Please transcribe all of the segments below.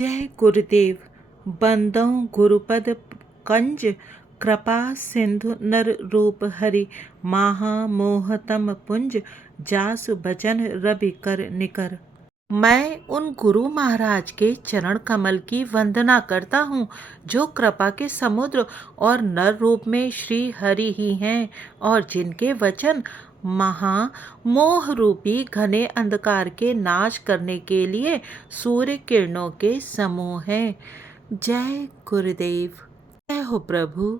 जय गुरुदेव। बंदों गुरुपद कंज, कृपा सिंधु नर रूप हरि, महा मोहतम पुंज, जासु बचन रवि कर निकर। मैं उन गुरु महाराज के चरण कमल की वंदना करता हूँ जो कृपा के समुद्र और नर रूप में श्री हरि ही हैं और जिनके वचन महा मोह रूपी घने अंधकार के नाश करने के लिए सूर्य किरणों के समूह हैं। जय गुरुदेव। जय हो प्रभु।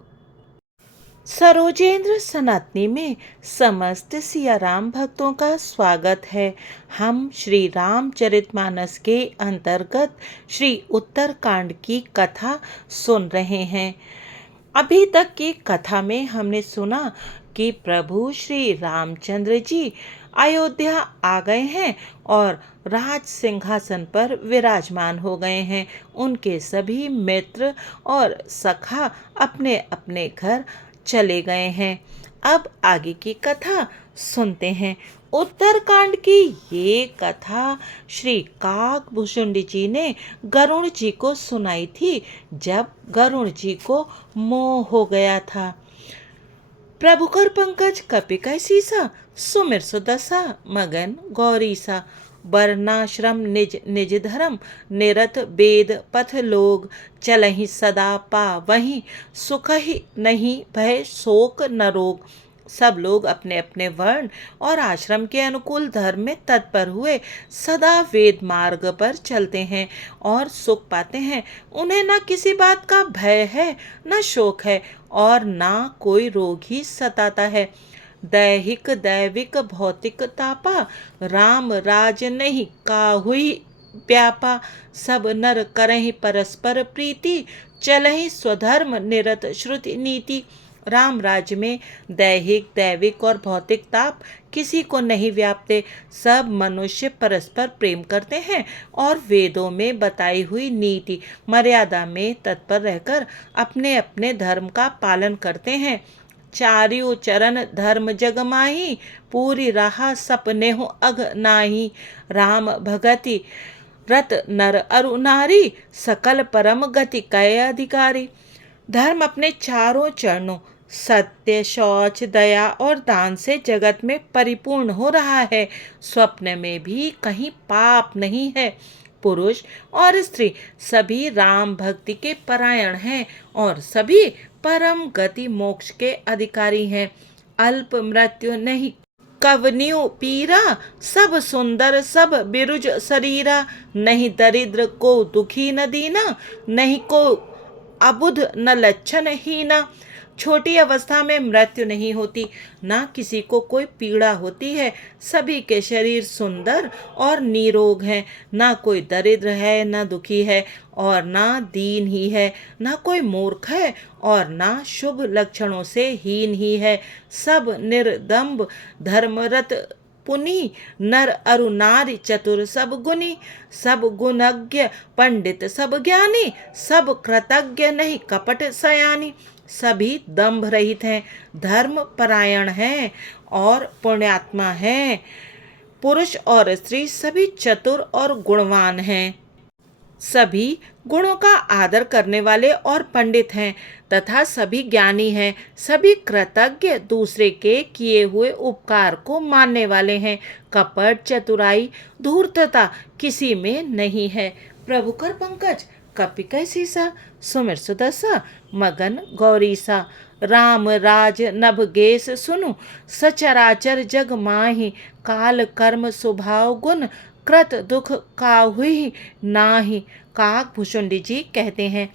सरोजेंद्र सनातनी में समस्त सियाराम भक्तों का स्वागत है। हम श्री रामचरितमानस के अंतर्गत श्री उत्तरकांड की कथा सुन रहे हैं। अभी तक की कथा में हमने सुना कि प्रभु श्री रामचंद्र जी अयोध्या आ गए हैं और राज सिंहासन पर विराजमान हो गए हैं। उनके सभी मित्र और सखा अपने अपने घर चले गए हैं। अब आगे की कथा सुनते हैं। उत्तरकांड की ये कथा श्री काकभूषुंडी जी ने गरुड़ जी को सुनाई थी जब गरुड़ जी को मोह हो गया था। प्रभु कर पंकज कपिकै सीसा, सुमिर सुदशा मगन गौरीसा। वर्णाश्रम निज निज धर्म, निरत वेद पथ लोग, चलहि सदा पावहीं, सुख ही नहीं भय शोक न रोग। सब लोग अपने अपने वर्ण और आश्रम के अनुकूल धर्म में तत्पर हुए सदा वेद मार्ग पर चलते हैं और सुख पाते हैं। उन्हें न किसी बात का भय है, न शोक है और ना कोई रोग ही सताता है। दैहिक दैविक भौतिक तापा, राम राज नहीं काहुई व्यापा। सब नर करहि परस्पर प्रीति, चलहि स्वधर्म निरत श्रुति नीति। राम राज्य में दैहिक दैविक और भौतिक ताप किसी को नहीं व्यापते। सब मनुष्य परस्पर प्रेम करते हैं और वेदों में बताई हुई नीति मर्यादा में तत्पर रहकर अपने अपने धर्म का पालन करते हैं। चारियों चरण धर्म जग माही, पूरी राह सपने हो अघ नाही। राम भगति रत नर अरु नारी, सकल परम गति कै अधिकारी। धर्म अपने चारों चरणों सत्य शौच दया और दान से जगत में परिपूर्ण हो रहा है। स्वप्न में भी कहीं पाप नहीं है। पुरुष और स्त्री सभी राम भक्ति के परायण हैं और सभी परम गति मोक्ष के अधिकारी हैं। अल्प मृत्यु नहीं कवनियो पीरा, सब सुंदर सब बिरुज शरीरा। नहीं दरिद्र को दुखी न दीना, नहीं को अबुध न लक्षण हीना। छोटी अवस्था में मृत्यु नहीं होती, ना किसी को कोई पीड़ा होती है। सभी के शरीर सुंदर और निरोग हैं। ना कोई दरिद्र है, ना दुखी है और ना दीन ही है। ना कोई मूर्ख है और ना शुभ लक्षणों से हीन ही है। सब निर्दम्ब धर्मरत पुनि, नर अरु नारी चतुर सब गुनी। सब गुणज्ञ पंडित सब ज्ञानी, सब कृतज्ञ नहीं कपट सयानी। सभी दंभ रहित हैं, धर्म परायण हैं और पुण्यात्मा हैं। पुरुष और स्त्री सभी चतुर और गुणवान हैं। सभी गुणों का आदर करने वाले और पंडित हैं तथा सभी ज्ञानी हैं। सभी कृतज्ञ, दूसरे के किए हुए उपकार को मानने वाले हैं। कपट चतुराई धूर्तता किसी में नहीं है। प्रभु कर पंकज कपिकै सीसा, सुमिर सुदशा मगन गौरीसा। राम राज नभ गेस सुनु, सचराचर जग माही। काल कर्म स्वभाव गुण, कृत दुख काहुई नाही। काकभूषुंडी जी कहते हैं,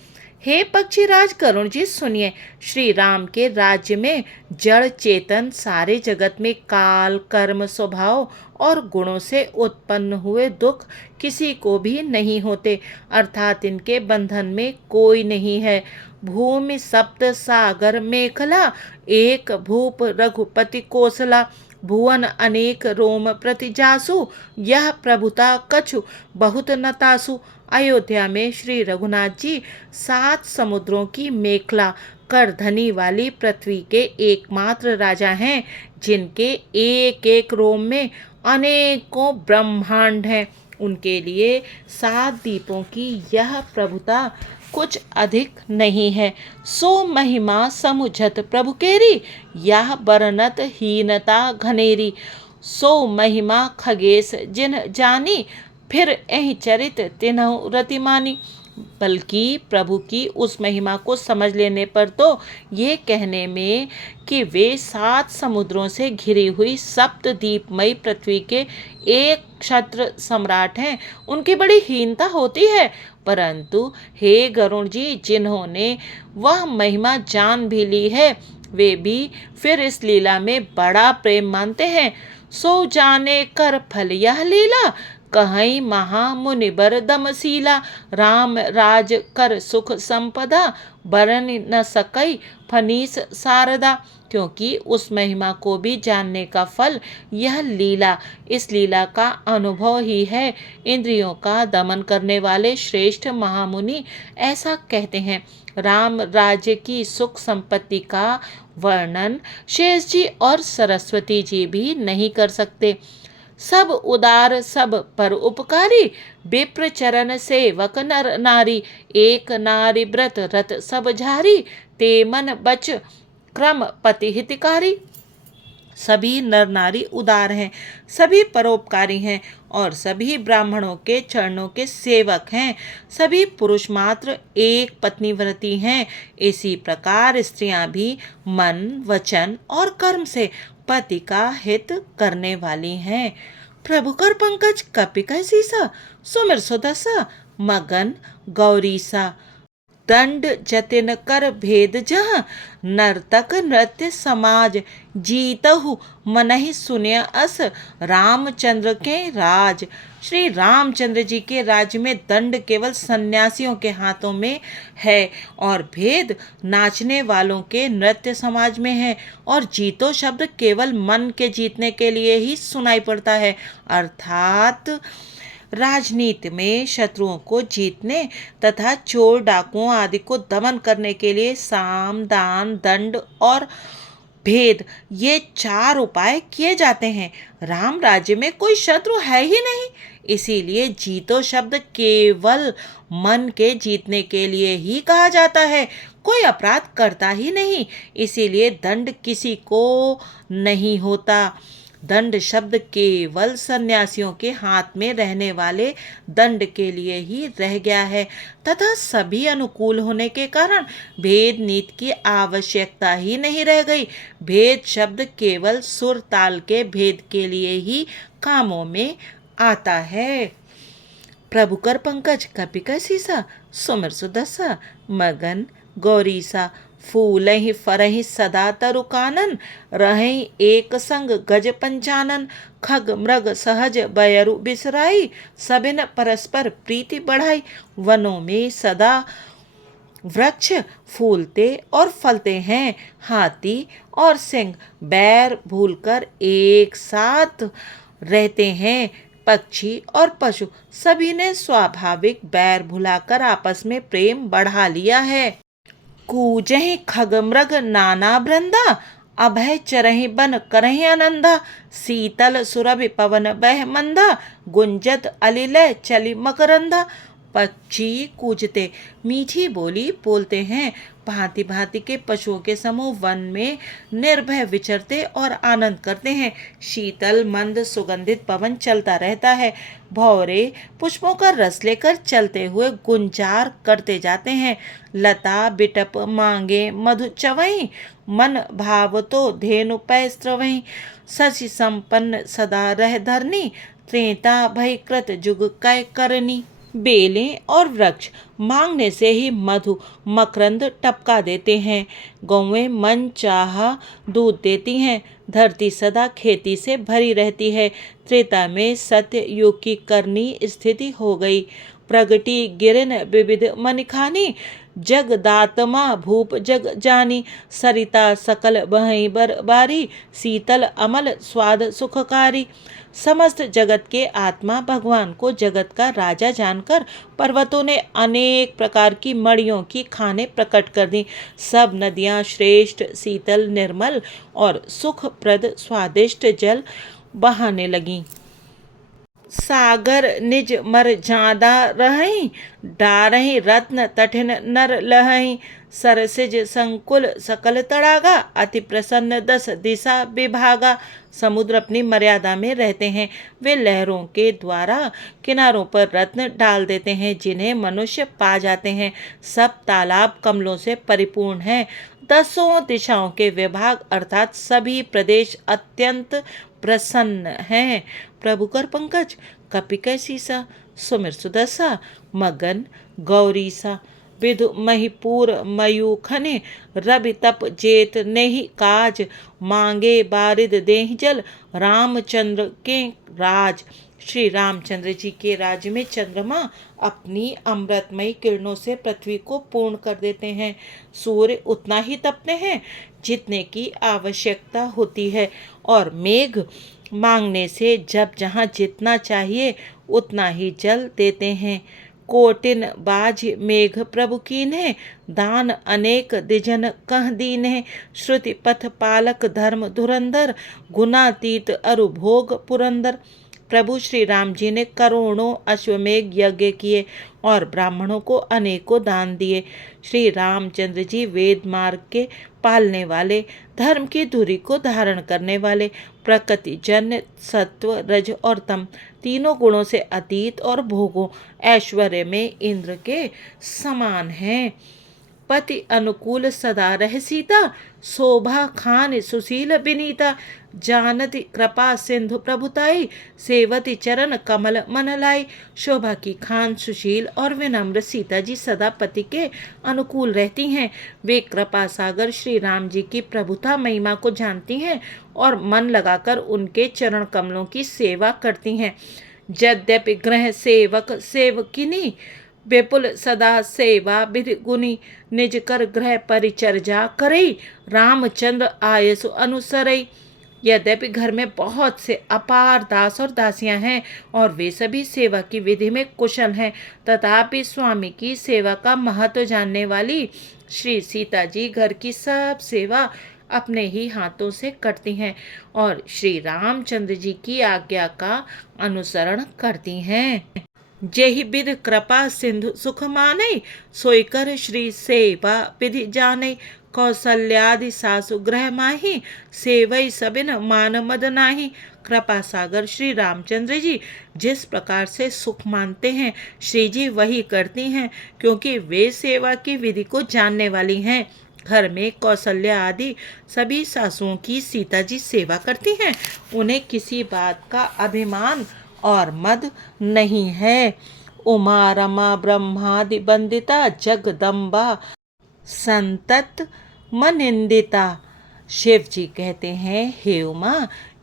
हे पक्षीराज गरुड़ जी सुनिए। श्री राम के राज्य में जड़ चेतन सारे जगत में काल कर्म स्वभाव और गुणों से उत्पन्न हुए दुख किसी को भी नहीं होते, अर्थात इनके बंधन में कोई नहीं है। भूमि सप्त सागर मेखला, एक भूप रघुपति कोसला। भुवन अनेक रोम प्रति जासु, यह प्रभुता कछु बहुत नतासु। अयोध्या में श्री रघुनाथ जी 7 समुद्रों की मेखला करधनी वाली पृथ्वी के एकमात्र राजा हैं, जिनके एक एक रोम में अनेकों ब्रह्मांड हैं। उनके लिए 7 दीपों की यह प्रभुता कुछ अधिक नहीं है। सो महिमा समुझत प्रभु केरी, यह बरनत हीनता घनेरी। सो महिमा खगेश जिन जानी, फिर एहि चरित तिन्हु रति मानी। बल्कि प्रभु की उस महिमा को समझ लेने पर तो ये कहने में कि वे 7 समुद्रों से घिरी हुई सप्तद्वीपमयी पृथ्वी के एक क्षत्र सम्राट हैं, उनकी बड़ी हीनता होती है। परंतु हे गरुण जी, जिन्होंने वह महिमा जान भी ली है, वे भी फिर इस लीला में बड़ा प्रेम मानते हैं। सो जाने कर फल यह लीला, कहीं महा मुनिबर दमशीला। राम राज कर सुख संपदा, बरन न सकई फनीस शारदा। क्योंकि उस महिमा को भी जानने का फल यह लीला, इस लीला का अनुभव ही है। इंद्रियों का दमन करने वाले श्रेष्ठ महामुनि ऐसा कहते हैं। राम राज्य की सुख संपत्ति का वर्णन शेष जी और सरस्वती जी भी नहीं कर सकते। सब उदार सब पर उपकारी, विप्र चरण सेवक नर नारी। एक नारी व्रत रत सब झारी, ते मन बच क्रम पति हितकारी। सभी नर नारी उदार हैं, सभी परोपकारी हैं और सभी ब्राह्मणों के चरणों के सेवक हैं। सभी पुरुष मात्र एक पत्नी व्रती हैं। इसी प्रकार स्त्रियां भी मन वचन और कर्म से पति का हित करने वाली हैं। प्रभु कर पंकज कपि कह सीसा, सुमिर सुदसा मगन गौरीसा। दंड जतिन कर भेद जहाँ, नर्तक नृत्य समाज। जीतहु मनहि सुनिय अस, रामचंद्र के राज। श्री रामचंद्र जी के राज्य में दंड केवल सन्यासियों के हाथों में है और भेद नाचने वालों के नृत्य समाज में है। और जीतो शब्द केवल मन के जीतने के लिए ही सुनाई पड़ता है, अर्थात राजनीति में शत्रुओं को जीतने तथा चोर डाकुओं आदि को दमन करने के लिए साम दान दंड और भेद, ये 4 उपाय किए जाते हैं। राम राज्य में कोई शत्रु है ही नहीं, इसीलिए जीतो शब्द केवल मन के जीतने के लिए ही कहा जाता है। कोई अपराध करता ही नहीं, इसीलिए दंड किसी को नहीं होता। दंड शब्द केवल सन्यासियों के हाथ में रहने वाले दंड के लिए ही रह गया है तथा सभी अनुकूल होने के कारण भेद नीति की आवश्यकता ही नहीं रह गई। भेद शब्द केवल सुर ताल के भेद के लिए ही कामों में आता है। प्रभु कर पंकज कपि कह सीसा, सुमिर सुदसा मगन गौरीसा। फूलहि फरहि सदा तरु कानन, रहहि एक संग गज पंचानन। खग मृग सहज बयरु बिसराई, सबिन परस्पर प्रीति बढ़ाई। वनों में सदा वृक्ष फूलते और फलते हैं, हाथी और सिंह बैर भूलकर एक साथ रहते हैं। पक्षी और पशु सभी ने स्वाभाविक बैर भुलाकर आपस में प्रेम बढ़ा लिया है। कूजहि खग मृग नाना वृंदा, अभय चरहि बन करहि आनंदा। शीतल सुरभि पवन बह मंदा, गुंजत अलिलय चली मकरंदा। पक्षी कूजते मीठी बोली बोलते हैं, भांति भांति के पशुओं के समूह वन में निर्भय विचरते और आनंद करते हैं। शीतल मंद सुगंधित पवन चलता रहता है, भौरे पुष्पों का रस लेकर चलते हुए गुंजार करते जाते हैं। लता बिटप मांगे मधु चवई, मन भाव तो धेनु पै स्त्रवई। शशि संपन्न सदा रह धरनी, त्रेता भय कृत जुग कै करनी। बेलें और वृक्ष मांगने से ही मधु मकरंद टपका देते हैं, गौवें मन चाहा दूध देती हैं, धरती सदा खेती से भरी रहती है। त्रेता में सत्य युग की करनी स्थिति हो गई। प्रगति गिरन विविध मनिखानी, जग दातमा भूप जग जानी। सरिता सकल बहई बर बारी, शीतल अमल स्वाद सुखकारी। समस्त जगत के आत्मा भगवान को जगत का राजा जानकर पर्वतों ने अनेक प्रकार की मणियों की खानें प्रकट कर दी। सब नदियाँ श्रेष्ठ शीतल निर्मल और सुखप्रद स्वादिष्ट जल बहाने लगीं। सागर निज मर जादा रहई, डारही रत्न तटिन नर लहई। सरसिज संकुल सकल तड़ागा, अति प्रसन्न दस दिशा विभागा। समुद्र अपनी मर्यादा में रहते हैं। वे लहरों के द्वारा किनारों पर रत्न डाल देते हैं, जिन्हें मनुष्य पा जाते हैं। सब तालाब कमलों से परिपूर्ण हैं। दसों दिशाओं के विभाग अर्थात सभी प्रदेश अत्यंत प्रसन्न हैं। प्रभु कर पंकज कपिकै सीसा, सुमिर सुदसा मगन गौरीसा। विधु महिपूर मयूखने, रवि तप जेत नेहि काज। मांगे बारिद देहि जल, रामचंद्र के राज। श्री रामचंद्र जी के राज्य में चंद्रमा अपनी अमृतमयी किरणों से पृथ्वी को पूर्ण कर देते हैं। सूर्य उतना ही तपते हैं जितने की आवश्यकता होती है, और मेघ मांगने से जब जहाँ जितना चाहिए उतना ही जल देते हैं। कोटिन बाज मेघ प्रभु कीन्हे, दान अनेक दिजन कह दीन्हे। श्रुति पथ पालक धर्म धुरंधर, गुणातीत अरुभोग पुरंदर। प्रभु श्री राम जी ने करोड़ों अश्वमेघ यज्ञ किए और ब्राह्मणों को अनेकों दान दिए। श्री रामचंद्र जी वेद मार्ग के पालने वाले, धर्म की धुरी को धारण करने वाले, प्रकृति जन्य सत्व रज और तम तीनों गुणों से अतीत और भोगों ऐश्वर्य में इंद्र के समान हैं। पति अनुकूल सदा रह सीता, शोभा खान सुशील बिनीता। जानती कृपा सिंधु प्रभुताई, सेवती चरण कमल मन लाई। शोभा की खान सुशील और विनम्र सीता जी सदा पति के अनुकूल रहती हैं। वे कृपा सागर श्री राम जी की प्रभुता महिमा को जानती हैं और मन लगाकर उनके चरण कमलों की सेवा करती हैं। यद्यपि गृह सेवक सेवकिनी, विपुल सदा सेवा विधि गुनी। निज कर गृह परिचर्या करई, रामचंद्र आयसु अनुसरई। यद्यपि घर में बहुत से अपार दास और दासियां हैं और वे सभी सेवा की विधि में कुशल हैं, तथापि स्वामी की सेवा का महत्व जानने वाली श्री सीता जी घर की सब सेवा अपने ही हाथों से करती हैं और श्री रामचंद्र जी की आज्ञा का अनुसरण करती हैं। जेहि बिध कृपा सिंधु सुख मानै, सोई कर श्री सेवा विधि जानै। कौशल्यादि सासु ग्रह माही, सेवई सबिन मान मद नाही। कृपा सागर श्री रामचंद्र जी जिस प्रकार से सुख मानते हैं, श्री जी वही करती हैं, क्योंकि वे सेवा की विधि को जानने वाली हैं। घर में कौशल्या आदि सभी सासुओं की सीता जी सेवा करती हैं। उन्हें किसी बात का अभिमान और मद नहीं है। उमा रमा ब्रह्मादि वंदिता, जगदम्बा संतत मनिंदिता। शिव जी कहते हैं, हे उमा,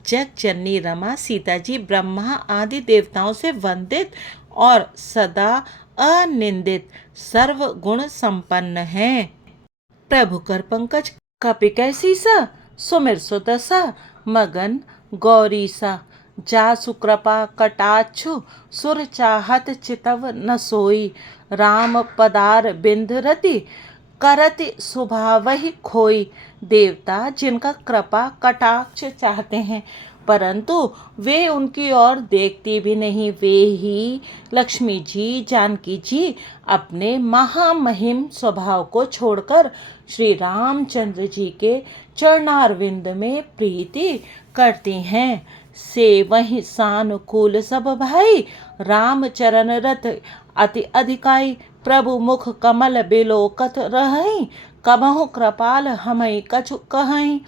जग जननी रमा सीता जी ब्रह्मा आदि देवताओं से वंदित और सदा अनिंदित सर्व गुण संपन्न हैं। प्रभु कर पंकज कपिकै सीसा, सुमिर सुदसा मगन गौरीसा। जासु कृपा कटाक्षु, सुर चाहत चितव न सोई। राम पदार बिंद रति, करति स्वभावहि खोई। देवता जिनका कृपा कटाक्ष चाहते हैं, परंतु वे उनकी ओर देखती भी नहीं, वे ही लक्ष्मी जी जानकी जी अपने महामहिम स्वभाव को छोड़कर श्री रामचंद्र जी के चरणारविंद में प्रीति करती हैं। से वही सानुकूल सब भाई, राम चरण रथ अति अधिकाई। प्रभु मुख कमल बिलोकत रहई, कबहु कृपाल हमई कछु कहई।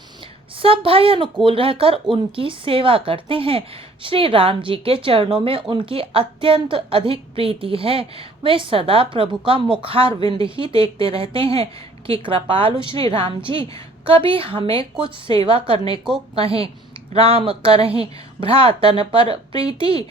सब भाई अनुकूल रहकर उनकी सेवा करते हैं। श्री राम जी के चरणों में उनकी अत्यंत अधिक प्रीति है। वे सदा प्रभु का मुखारविंद ही देखते रहते हैं कि कृपालु श्री राम जी कभी हमें कुछ सेवा करने को कहें। राम करहि भ्रातन पर प्रीति,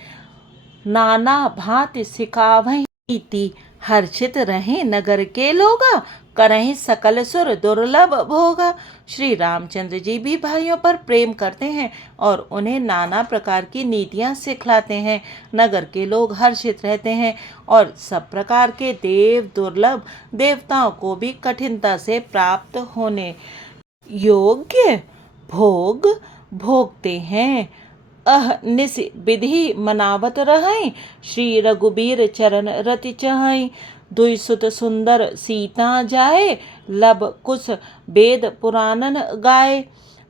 नाना भांति सिखावहि नीति। हर्षित रहे नगर के लोगा, करहि सकल सुर दुर्लभ भोगा। श्री रामचंद्र जी भी भाइयों पर प्रेम करते हैं और उन्हें नाना प्रकार की नीतियां सिखलाते हैं। नगर के लोग हर्षित रहते हैं और सब प्रकार के देव दुर्लभ देवताओं को भी कठिनता से प्राप्त होने योग्य भोग भोगते हैं। अहनिश विधि मनावत रहें, श्री रघुबीर चरण रति चहई। दुई सुत सुंदर सीता जाए, लब कुछ वेद पुराणन गाए।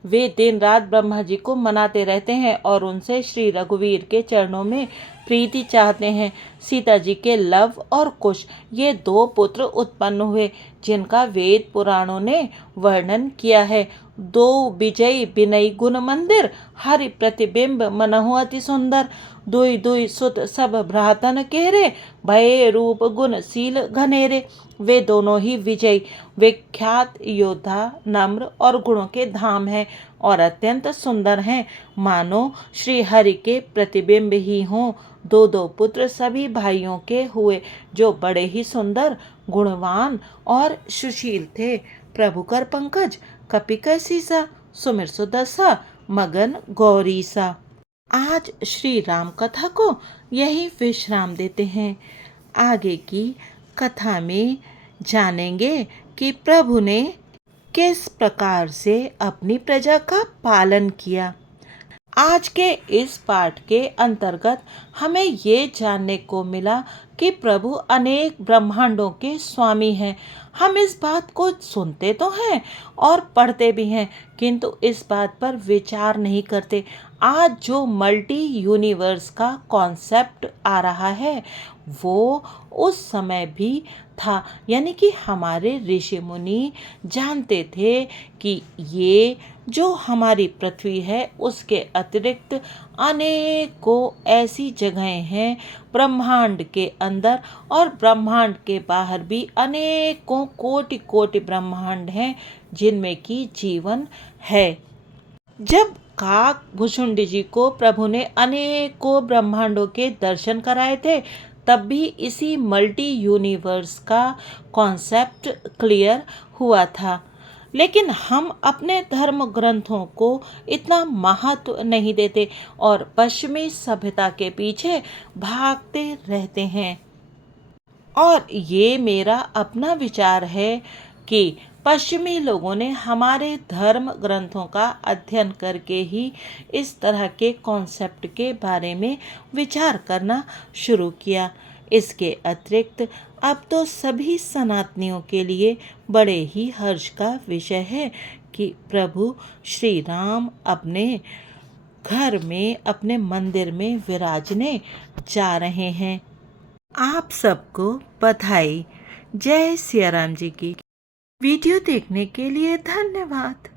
वे दिन रात ब्रह्मा जी को मनाते रहते हैं और उनसे श्री रघुवीर के चरणों में प्रीति चाहते हैं। सीता जी के लव और कुश ये दो पुत्र उत्पन्न हुए, जिनका वेद पुराणों ने वर्णन किया है। दो विजयी विनयी गुण मंदिर, हरि प्रतिबिंब मनहु अति सुंदर। दुई दुई सुत सब भ्रातन केरे, भये रूप गुण शील घनेरे। वे दोनों ही विजयी विख्यात योद्धा, नम्र और गुणों के धाम हैं और अत्यंत सुंदर हैं, मानो श्री हरि के प्रतिबिंब ही हों। दो दो पुत्र सभी भाइयों के हुए, जो बड़े ही सुंदर, गुणवान और सुशील थे। प्रभु कर पंकज, कपि कर सीसा, सुमिर सुदर्शा, मगन गौरीसा। आज श्री राम कथा को यही विश्राम देते हैं। आगे की कथा में जानेंगे कि प्रभु ने किस प्रकार से अपनी प्रजा का पालन किया। आज के इस पाठ के अंतर्गत हमें ये जानने को मिला कि प्रभु अनेक ब्रह्मांडों के स्वामी हैं। हम इस बात को सुनते तो हैं और पढ़ते भी हैं, किंतु इस बात पर विचार नहीं करते। आज जो मल्टी यूनिवर्स का कॉन्सेप्ट आ रहा है, वो उस समय भी था। यानी कि हमारे ऋषि मुनि जानते थे कि ये जो हमारी पृथ्वी है, उसके अतिरिक्त अनेकों ऐसी जगहें हैं ब्रह्मांड के अंदर, और ब्रह्मांड के बाहर भी अनेकों कोटि कोटि ब्रह्मांड हैं जिनमें कि जीवन है। जब काक भुसुंडी जी को प्रभु ने अनेकों ब्रह्मांडों के दर्शन कराए थे, तब भी इसी मल्टी यूनिवर्स का कॉन्सेप्ट क्लियर हुआ था। लेकिन हम अपने धर्म ग्रंथों को इतना महत्व नहीं देते और पश्चिमी सभ्यता के पीछे भागते रहते हैं। और ये मेरा अपना विचार है कि पश्चिमी लोगों ने हमारे धर्म ग्रंथों का अध्ययन करके ही इस तरह के कॉन्सेप्ट के बारे में विचार करना शुरू किया। इसके अतिरिक्त अब तो सभी सनातनियों के लिए बड़े ही हर्ष का विषय है कि प्रभु श्री राम अपने घर में, अपने मंदिर में विराजने जा रहे हैं। आप सबको बधाई। जय सिया राम जी की। वीडियो देखने के लिए धन्यवाद।